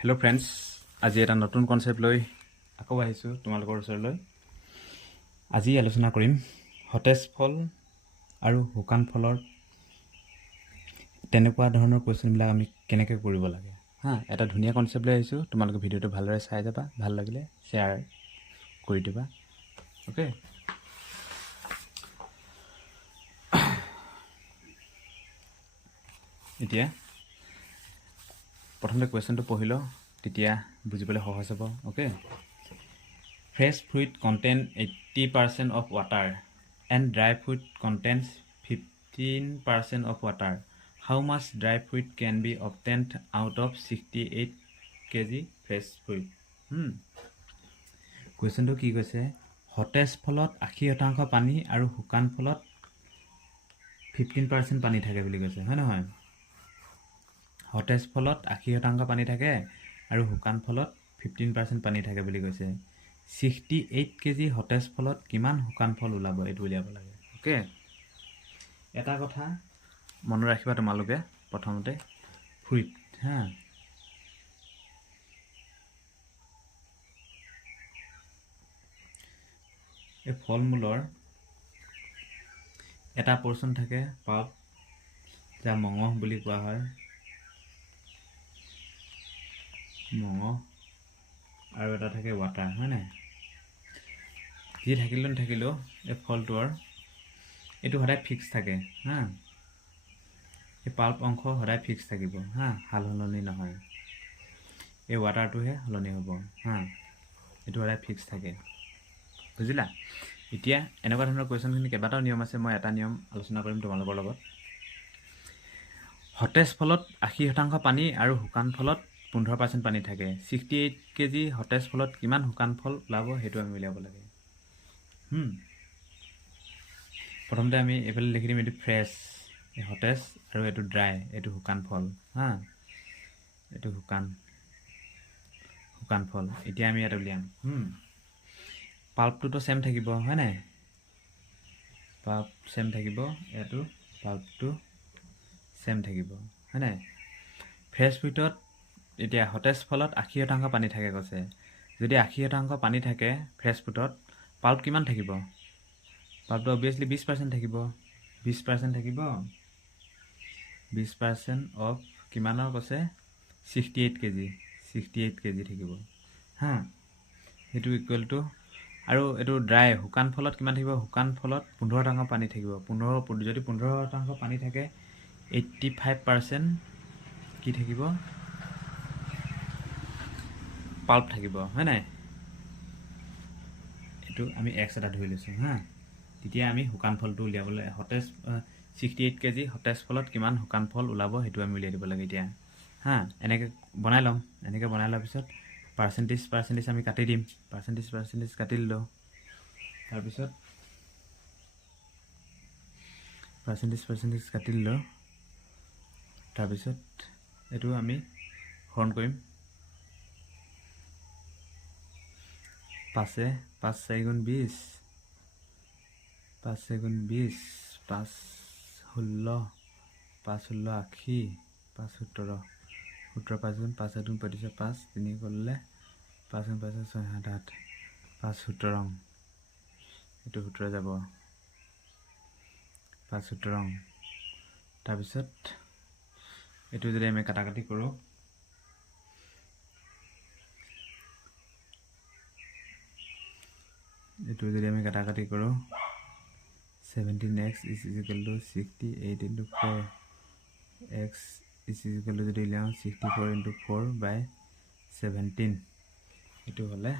Hello' friends, আজি এটা নতুন কনচেপ্ট লৈ আকৌ আহিছোঁ তোমালোকৰ ওচৰলৈ। আজি আলোচনা কৰিম সতেজ ফল আৰু শুকান ফলৰ তেনেকুৱা ধৰণৰ কুৱেশ্যনবিলাক আমি কেনেকৈ কৰিব লাগে। এটা ধুনীয়া কনচেপ্ট লৈ আহিছোঁ। তোমালোকে ভিডিঅ'টো ভালদৰে চাই যাবা, ভাল লাগিলে শ্বেয়াৰ কৰি দিবা। অ'কে, এতিয়া প্ৰথমতে কুৱেশ্যনটো পঢ়ি লওঁ, তেতিয়া বুজিবলৈ সহজ হ'ব। Okay, fresh fruit contain 80% of water and dry fruit contains 15% of water. How much dry fruit can be obtained out of 68 kg fresh fruit. কুৱেশ্যনটো কি কৈছে? সতেজ ফলত 80% পানী আৰু শুকান ফলত 15% পানী থাকে বুলি কৈছে, হয় নহয়? সতেজ ফলত 80% পানী থাকে আৰু শুকান ফলত 15% পানী থাকে বুলি কৈছে। 68 kg সতেজ ফলত কিমান শুকান ফল ওলাব, এইটো উলিয়াব লাগে। অ'কে, এটা কথা মনত ৰাখিবা তোমালোকে প্ৰথমতে, ফ্ৰুইট এই ফল মূলৰ এটা পৰ্চন থাকে পাল্প, যাক মঙহ বুলি কোৱা হয়। মঙহ আৰু এটা থাকে ৱাটাৰ, হয় নাই? যি থাকিলেও নাথাকিলেও এই ফলটোৰ এইটো সদায় ফিক্স থাকে। এই পাল্প অংশ সদায় ফিক্স থাকিব, সাল সলনি নহয়। এই ৱাটাৰটোহে সলনি হ'ব। এইটো সদায় ফিক্স থাকে, বুজিলা? এতিয়া এনেকুৱা ধৰণৰ কুৱেশ্যনখিনি কেইবাটাও নিয়ম আছে। মই এটা নিয়ম আলোচনা কৰিম তোমালোকৰ লগত। সতেজ ফলত 80% পানী আৰু শুকান ফলত 15% পানী থাকে। 68 kg সতেজ ফলত কিমান শুকান ফল ওলাব, সেইটো আমি উলিয়াব লাগে। প্ৰথমতে আমি এইফালে লিখি দিম, এইটো ফ্ৰেছ, এই সতেজ, আৰু এইটো ড্ৰাই, এইটো শুকান ফল। এইটো শুকান ফল। এতিয়া আমি ইয়াত উলিয়াম। পাল্পটোতো ছেম থাকিব, হয় নাই? পাল্প ছেম থাকিব, ইয়াতো পাল্পটো ছেম থাকিব, হয় নাই? ফ্ৰেছ ফ্ৰুইটত এতিয়া সতেজ ফলত 80% পানী থাকে কৈছে। যদি 80% পানী থাকে ফ্ৰেছ ফ্ৰুটত, পাল্প কিমান থাকিব? পাল্পটো অবভিয়াছলি 20% থাকিব। 20% থাকিব। 20% অফ কিমানৰ কৈছে? 68 kg। 68 kg থাকিব। সেইটো ইকুৱেল টু, আৰু এইটো ড্ৰাই শুকান ফলত কিমান থাকিব? শুকান ফলত 15% পানী থাকিব। যদি 15% পানী থাকে, 85% কি থাকিব? পাল্প থাকিব, হয় নাই? এইটো আমি এক্স এটা ধৰি লৈছোঁ। তেতিয়া আমি শুকান ফলটো উলিয়াবলৈ, 68 kg সতেজ ফলত কিমান শুকান ফল ওলাব, সেইটো আমি উলিয়াই দিব লাগে। এতিয়া এনেকৈ বনাই ল'ম। এনেকৈ বনাই লোৱাৰ পিছত পাৰ্চেণ্টেজ আমি কাটি দিম। পাৰ্চেণ্টেজ কাটি দিলোঁ। তাৰপিছত পাৰ্চেণ্টেজ কাটি দিলোঁ। তাৰপিছত এইটো আমি হৰণ কৰিম। 5 4 গুণ 20, 5 4 গুণ 20, 5 16, 5 16 80, 5 17, 17 5 গুণ 5 7 গুণ 35, 5 3 কৰিলে 5 গুণ 5 6 7 8, 5 17, এইটো 17 যাব, 5 17। তাৰপিছত এইটো যদি আমি কাটাকাটি কৰোঁ, এইটো যদি আমি কাটাকাটি কৰোঁ, 17x is equal to 68 into 4, x is equal to যদি উলিয়াওঁ 64 into 4 by 17, এইটো হ'লে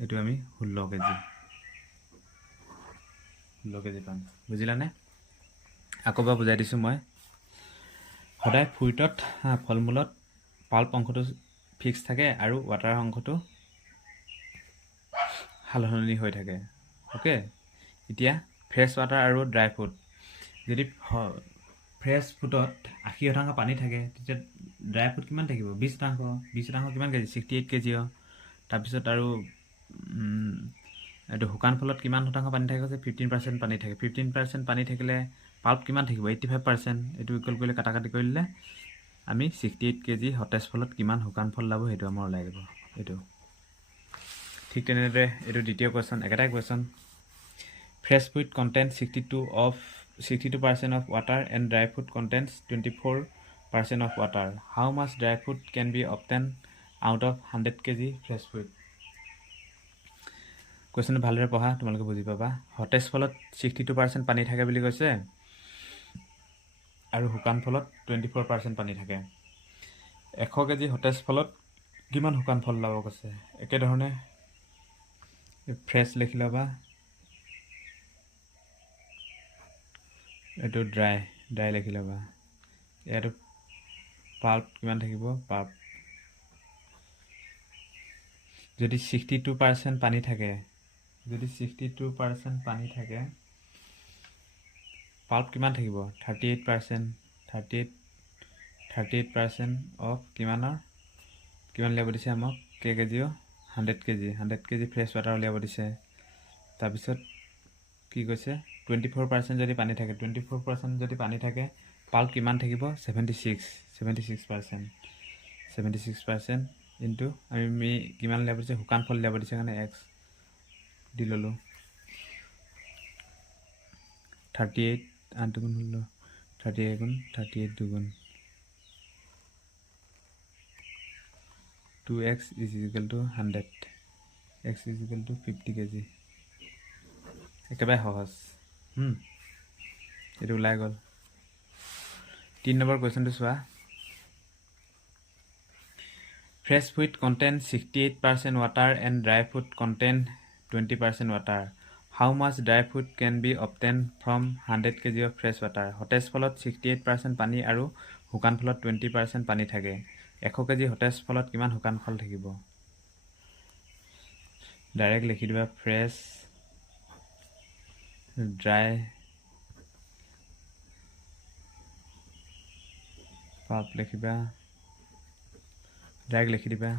এইটো আমি 16 কেজি পাম। বুজিলানে? আকৌ এবাৰ বুজাই দিছোঁ মই। সদায় ফ্ৰুইটত, ফল মূলত পাল্প অংশটো ফিক্স থাকে আৰু ৱাটাৰ অংশটো সাল সলনি হৈ থাকে। অ'কে, এতিয়া ফ্ৰেছ ৱাটাৰ আৰু ড্ৰাই ফ্ৰুট, যদি ফ্ৰেছ ফ্ৰুটত 80% পানী থাকে, তেতিয়া ড্ৰাই ফ্ৰুট কিমান থাকিব? 20%। 20% কিমান কেজি? 68 kg। তাৰপিছত আৰু এইটো শুকান ফলত কিমান শতাংশ পানী থাকে কৈছে 15% পানী থাকে 15% পানী থাকিলে পাল্প কিমান থাকিব 85%। এইটো ইকুৱেল কৰিলে কাটাকাটি কৰিলে আমি 68 কেজি সতেজ ফলত কিমান শুকান ফল ওলাব সেইটো আমাৰ ওলাই যাব এইটো। ঠিক তেনেদৰে এইটো দ্বিতীয় কুৱেশ্যন, একেটাই question. Fresh fruit content 62% of water and dry fruit contains 24% of water. How much dry fruit can be obtained out of 100 kg fresh fruit? কুৱেশ্যনটো ভালদৰে পঢ়া, তোমালোকে বুজি পাবা। সতেজ ফলত 62% পানী থাকে বুলি কৈছে আৰু শুকান ফলত 24% পানী থাকে। 100 কেজি সতেজ ফলত কিমান শুকান ফল ওলাব কৈছে। একেধৰণে ফ্ৰেছ লিখি ল'বা, এইটো ড্ৰাই লিখি ল'বা। ইয়াতো পাল্প কিমান থাকিব, পাল্প যদি 62% পানী থাকে, যদি 62% পানী থাকে পাল্প কিমান থাকিব 38% অফ কিমানৰ কিমান উলিয়াব দিছে আমাক কেজিও 100 কেজি ফ্ৰেছ ৱাটাৰ উলিয়াব দিছে। তাৰপিছত কি কৈছে 24% যদি পানী থাকে 24% যদি পানী থাকে পাল্প কিমান থাকিব 76% ইনটু আমি কিমান উলিয়াব দিছে শুকান ফল উলিয়াব দিছে কাৰণে x দি ল'লোঁ 38 8 দুগুণ হ'ল 38 গুণ 38 দুগুণ 2x is equal to 100 x is equal to 50 KG. একেবাৰে সহজ। এইটো ওলাই গ'ল। 3 নম্বৰ কুৱেশ্যনটো চোৱা। Fresh fruit content 68% water and dry fruit contain 20% water. How much dry fruit can be obtained from 100 kg of fresh water? সতেজ ফলত 68% পানী আৰু শুকান ফলত 20% পানী থাকে। 100 কেজি সতেজ ফলত কিমান শুকান ফল থাকিব। ডাইৰেক্ট লিখি দিবা ফ্ৰেছ ড্ৰাই পাল্প লিখিবা, ডাইৰেক্ট লিখি দিবা।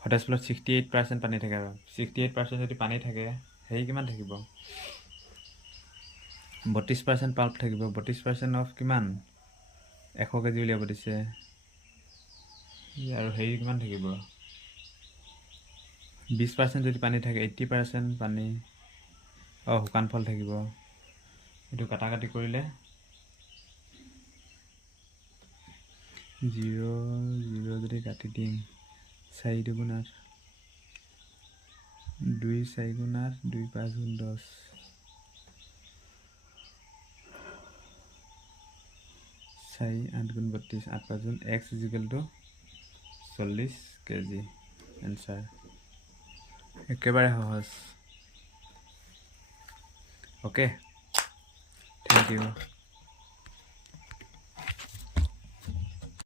সতেজ ফলত 68% পানী থাকে আৰু 68% যদি পানী থাকে হেৰি কিমান থাকিব 32% পাল্প থাকিব। 32% অফ কিমান 100 কেজি উলিয়াব দিছে আৰু হেৰি কিমান থাকিব 20% যদি পানী থাকে 80% পানী শুকান ফল থাকিব। এইটো কাটাকাটি কৰিলে 0 যদি কাটি দিম 4 দুগুণ 8 2 4 গুণ 8 2 5 গুণ 10 4 8 গুণ 32 8 5 গুণ x is equal to 40 KG answer. একেবাৰে সহজ। Okay, thank U.